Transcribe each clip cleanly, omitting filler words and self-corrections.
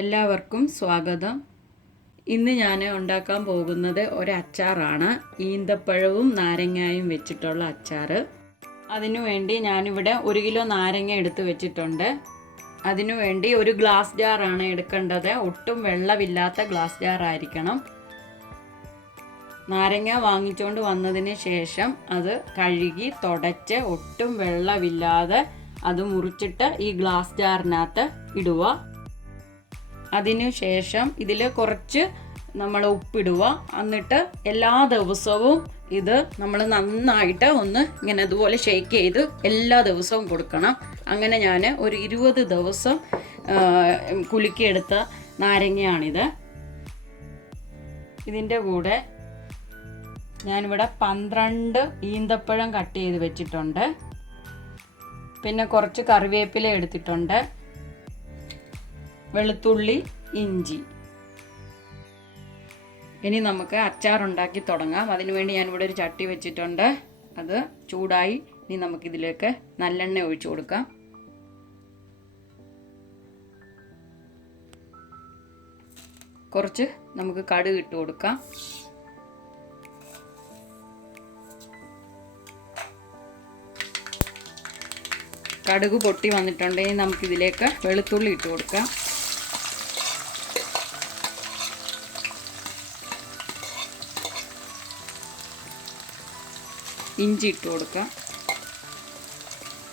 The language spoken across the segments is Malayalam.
എല്ലാവർക്കും സ്വാഗതം. ഇന്ന് ഞാൻ ഉണ്ടാക്കാൻ പോകുന്നത് ഒരു അച്ചാറാണ്. ഈന്തപ്പഴവും നാരങ്ങയും വെച്ചിട്ടുള്ള അച്ചാർ. അതിനുവേണ്ടി ഞാനിവിടെ 1 കിലോ നാരങ്ങ എടുത്ത് വെച്ചിട്ടുണ്ട്. അതിനുവേണ്ടി ഒരു ഗ്ലാസ് ജാറാണ് എടുക്കേണ്ടത്. ഒട്ടും വെള്ളമില്ലാത്ത ഗ്ലാസ് ജാറായിരിക്കണം. നാരങ്ങ വാങ്ങിച്ചുകൊണ്ട് വന്നതിന് ശേഷം അത് കഴുകി തുടച്ച് ഒട്ടും വെള്ളമില്ലാതെ അത് മുറിച്ചിട്ട് ഈ ഗ്ലാസ് ജാറിനകത്ത് ഇടുക. അതിനുശേഷം ഇതിൽ കുറച്ച് നമ്മൾ ഉപ്പിടുക. എന്നിട്ട് എല്ലാ ദിവസവും ഇത് നമ്മൾ നന്നായിട്ട് ഒന്ന് ഇങ്ങനെ ഇതുപോലെ ഷേക്ക് ചെയ്ത് എല്ലാ ദിവസവും കൊടുക്കണം. അങ്ങനെ ഞാൻ ഒരു 20 ദിവസം കുലുക്കിയെടുത്ത നാരങ്ങയാണിത്. ഇതിൻ്റെ കൂടെ ഞാനിവിടെ 12 ഈന്തപ്പഴം കട്ട് ചെയ്ത് വെച്ചിട്ടുണ്ട്. പിന്നെ കുറച്ച് കറിവേപ്പില എടുത്തിട്ടുണ്ട്, വെളുത്തുള്ളി, ഇഞ്ചി. ഇനി നമുക്ക് അച്ചാറുണ്ടാക്കി തുടങ്ങാം. അതിനുവേണ്ടി ഞാനിവിടെ ഒരു ചട്ടി വെച്ചിട്ടുണ്ട്. അത് ചൂടായി. ഇനി നമുക്കിതിലേക്ക് നല്ലെണ്ണ ഒഴിച്ചു കൊടുക്കാം. കുറച്ച് നമുക്ക് കടുക് ഇട്ട് കൊടുക്കാം. കടുക് പൊട്ടി വന്നിട്ടുണ്ടെങ്കിൽ നമുക്കിതിലേക്ക് വെളുത്തുള്ളി ഇട്ട് കൊടുക്കാം. ഇഞ്ചി ഇട്ട് കൊടുക്കാം.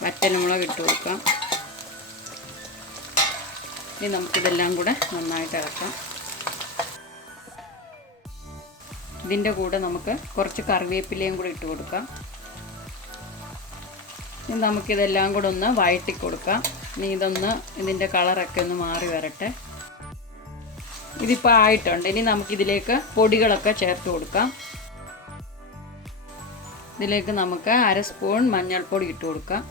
വറ്റൽമുളക് ഇട്ട് കൊടുക്കാം. ഇനി നമുക്കിതെല്ലാം കൂടെ നന്നായിട്ട് ഇളക്കാം. ഇതിൻ്റെ കൂടെ നമുക്ക് കുറച്ച് കറിവേപ്പിലയും കൂടെ ഇട്ട് കൊടുക്കാം. ഇനി നമുക്കിതെല്ലാം കൂടെ ഒന്ന് വഴറ്റി കൊടുക്കാം. ഇനി ഇതിൻ്റെ കളറൊക്കെ ഒന്ന് മാറി വരട്ടെ. ഇതിപ്പോൾ ആയിട്ടുണ്ട്. ഇനി നമുക്കിതിലേക്ക് പൊടികളൊക്കെ ചേർത്ത് കൊടുക്കാം. ഇതിലേക്ക് നമുക്ക് 1/2 സ്പൂൺ മഞ്ഞൾപ്പൊടി ഇട്ട് കൊടുക്കാം.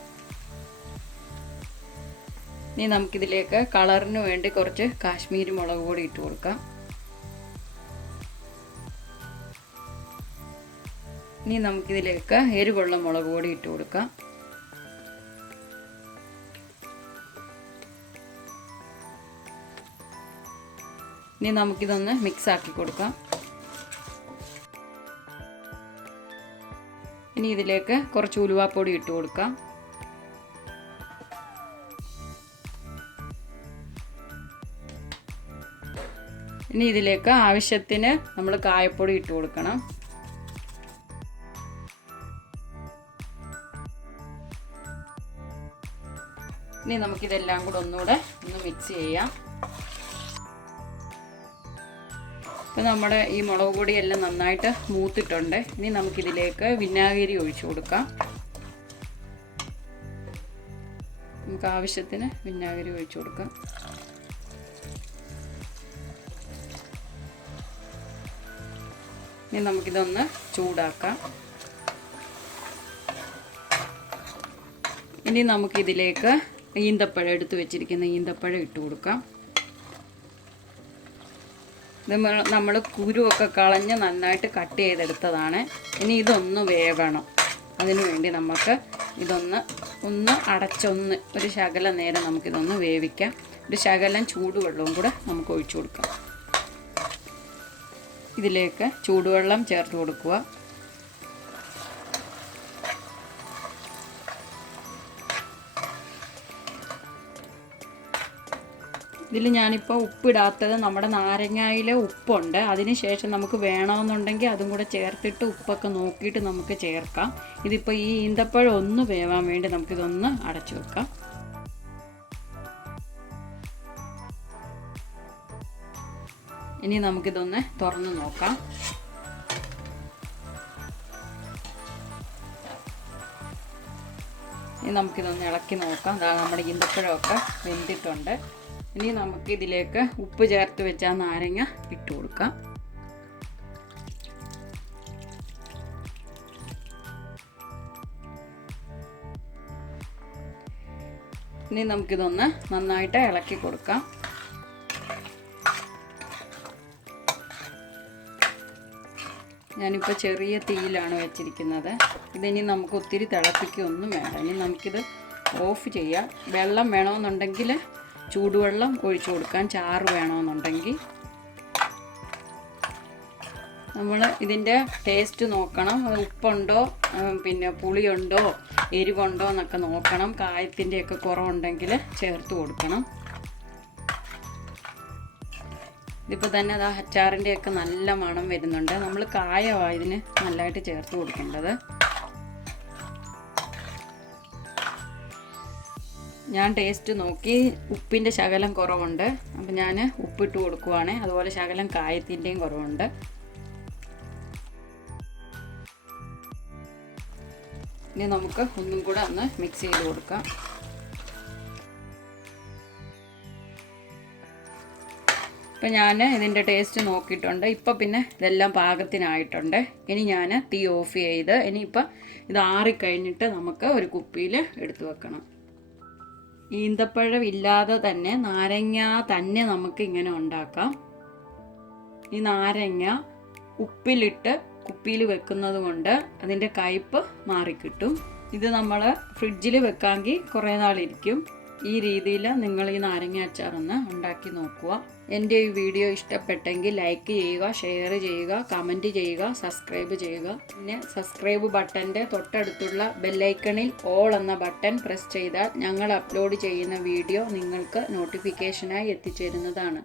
ഇനി നമുക്കിതിലേക്ക് കളറിന് വേണ്ടി കുറച്ച് കാശ്മീരി മുളക് പൊടി ഇട്ട് കൊടുക്കാം. ഇനി നമുക്കിതിലേക്ക് എരിവുള്ള മുളക് പൊടി ഇട്ട് കൊടുക്കാം. ഇനി നമുക്കിതൊന്ന് മിക്സ് ആക്കി കൊടുക്കാം. ഇനി ഇതിലേക്ക് കുറച്ച് ഉലുവാപ്പൊടി ഇട്ട് കൊടുക്കാം. ഇനി ഇതിലേക്ക് ആവശ്യത്തിന് നമ്മൾ കായപ്പൊടി ഇട്ട് കൊടുക്കണം. ഇനി നമുക്കിതെല്ലാം കൂടെ ഒന്നുകൂടെ ഒന്ന് മിക്സ് ചെയ്യാം. ഇപ്പം നമ്മുടെ ഈ മുളക് പൊടിയെല്ലാം നന്നായിട്ട് മൂത്തിട്ടുണ്ട്. ഇനി നമുക്കിതിലേക്ക് വിനാഗിരി ഒഴിച്ചു കൊടുക്കാം. നമുക്ക് ആവശ്യത്തിന് വിനാഗിരി ഒഴിച്ചു കൊടുക്കാം. ഇനി നമുക്കിതൊന്ന് ചൂടാക്കാം. ഇനി നമുക്കിതിലേക്ക് ഈന്തപ്പഴം എടുത്ത് വെച്ചിരിക്കുന്ന ഈന്തപ്പഴം ഇട്ട് കൊടുക്കാം. ഇത് നമ്മൾ കുരുവൊക്കെ കളഞ്ഞ് നന്നായിട്ട് കട്ട് ചെയ്തെടുത്തതാണ്. ഇനി ഇതൊന്ന് വേവണം. അതിനു വേണ്ടി നമുക്ക് ഇതൊന്ന് അടച്ചൊന്ന് ഒരു ശകലം നേരം നമുക്കിതൊന്ന് വേവിക്കാം. ഒരു ശകലം ചൂടുവെള്ളവും കൂടെ നമുക്ക് ഒഴിച്ചു കൊടുക്കാം. ഇതിലേക്ക് ചൂടുവെള്ളം ചേർത്ത് കൊടുക്കുക. ഇതിൽ ഞാനിപ്പോൾ ഉപ്പിടാത്തത് നമ്മുടെ നാരങ്ങയിൽ ഉപ്പുണ്ട്. അതിന് ശേഷം നമുക്ക് വേണമെന്നുണ്ടെങ്കിൽ അതും കൂടെ ചേർത്തിട്ട് ഉപ്പൊക്കെ നോക്കിയിട്ട് നമുക്ക് ചേർക്കാം. ഇതിപ്പോൾ ഈ ഈന്തപ്പഴം ഒന്ന് വേവാൻ വേണ്ടി നമുക്കിതൊന്ന് അടച്ചു വെക്കാം. ഇനി നമുക്കിതൊന്ന് തുറന്ന് നോക്കാം. ഇനി നമുക്കിതൊന്ന് ഇളക്കി നോക്കാം. നമ്മുടെ ഈന്തപ്പഴമൊക്കെ വെന്തിട്ടുണ്ട്. ഇനി നമുക്കിതിലേക്ക് ഉപ്പ് ചേർത്ത് വെച്ച നാരങ്ങ ഇട്ട് കൊടുക്കാം. ഇനി നമുക്കിതൊന്ന് നന്നായിട്ട് ഇളക്കി കൊടുക്കാം. ഞാനിപ്പോൾ ചെറിയ തീയിലാണ് വെച്ചിരിക്കുന്നത്. ഇതിനി നമുക്ക് ഒത്തിരി തിളപ്പിക്കുകയൊന്നും വേണ്ട. ഇനി നമുക്കിത് ഓഫ് ചെയ്യാം. വെള്ളം വേണമെന്നുണ്ടെങ്കിൽ ചൂടുവെള്ളം ഒഴിച്ചു കൊടുക്കാം, ചാറ് വേണമെന്നുണ്ടെങ്കിൽ. നമ്മൾ ഇതിൻ്റെ ടേസ്റ്റ് നോക്കണം, ഉപ്പുണ്ടോ പിന്നെ പുളിയുണ്ടോ എരിവുണ്ടോ എന്നൊക്കെ നോക്കണം. കായത്തിൻ്റെയൊക്കെ കുറവുണ്ടെങ്കിൽ ചേർത്ത് കൊടുക്കണം. ഇതിപ്പോൾ തന്നെ അത് അച്ചാറിൻ്റെയൊക്കെ നല്ല മണം വരുന്നുണ്ട്. നമ്മൾ കായമാണ് ഇതിന് നല്ലതായിട്ട് ചേർത്ത് കൊടുക്കേണ്ടത്. ഞാൻ ടേസ്റ്റ് നോക്കി ഉപ്പിൻ്റെ ശകലം കുറവുണ്ട്, അപ്പം ഞാൻ ഉപ്പിട്ട് കൊടുക്കുവാണ്. അതുപോലെ ശകലം കായത്തിൻ്റെയും കുറവുണ്ട്. ഇനി നമുക്ക് ഒന്നും കൂടെ ഒന്ന് മിക്സ് ചെയ്ത് കൊടുക്കാം. ഇപ്പം ഞാൻ ഇതിൻ്റെ ടേസ്റ്റ് നോക്കിയിട്ടുണ്ട്. ഇപ്പം പിന്നെ ഇതെല്ലാം പാകത്തിനായിട്ടുണ്ട്. ഇനി ഞാൻ തീ ഓഫ് ചെയ്ത് ഇനിയിപ്പം ഇത് ആറിക്കഴിഞ്ഞിട്ട് നമുക്ക് ഒരു കുപ്പിയിൽ എടുത്തു വെക്കണം. ഈന്തപ്പഴം ഇല്ലാതെ തന്നെ നാരങ്ങ തന്നെ നമുക്ക് ഇങ്ങനെ ഉണ്ടാക്കാം. ഈ നാരങ്ങ ഉപ്പിലിട്ട് കുപ്പിയിൽ വെക്കുന്നത് കൊണ്ട് അതിൻ്റെ കയ്പ്പ് മാറിക്കിട്ടും. ഇത് നമ്മൾ ഫ്രിഡ്ജിൽ വെക്കാമെങ്കിൽ കുറേ നാളിരിക്കും. ഈ രീതിയിൽ നിങ്ങൾ ഈ നാരങ്ങ അച്ചാറൊന്ന് ഉണ്ടാക്കി നോക്കുക. എൻ്റെ ഈ വീഡിയോ ഇഷ്ടപ്പെട്ടെങ്കിൽ ലൈക്ക് ചെയ്യുക, ഷെയർ ചെയ്യുക, കമൻറ്റ് ചെയ്യുക, സബ്സ്ക്രൈബ് ചെയ്യുക. പിന്നെ സബ്സ്ക്രൈബ് ബട്ടൻ്റെ തൊട്ടടുത്തുള്ള ബെല്ലൈക്കണിൽ ഓൾ എന്ന ബട്ടൺ പ്രസ് ചെയ്താൽ ഞങ്ങൾ അപ്ലോഡ് ചെയ്യുന്ന വീഡിയോ നിങ്ങൾക്ക് നോട്ടിഫിക്കേഷനായി എത്തിച്ചേരുന്നതാണ്.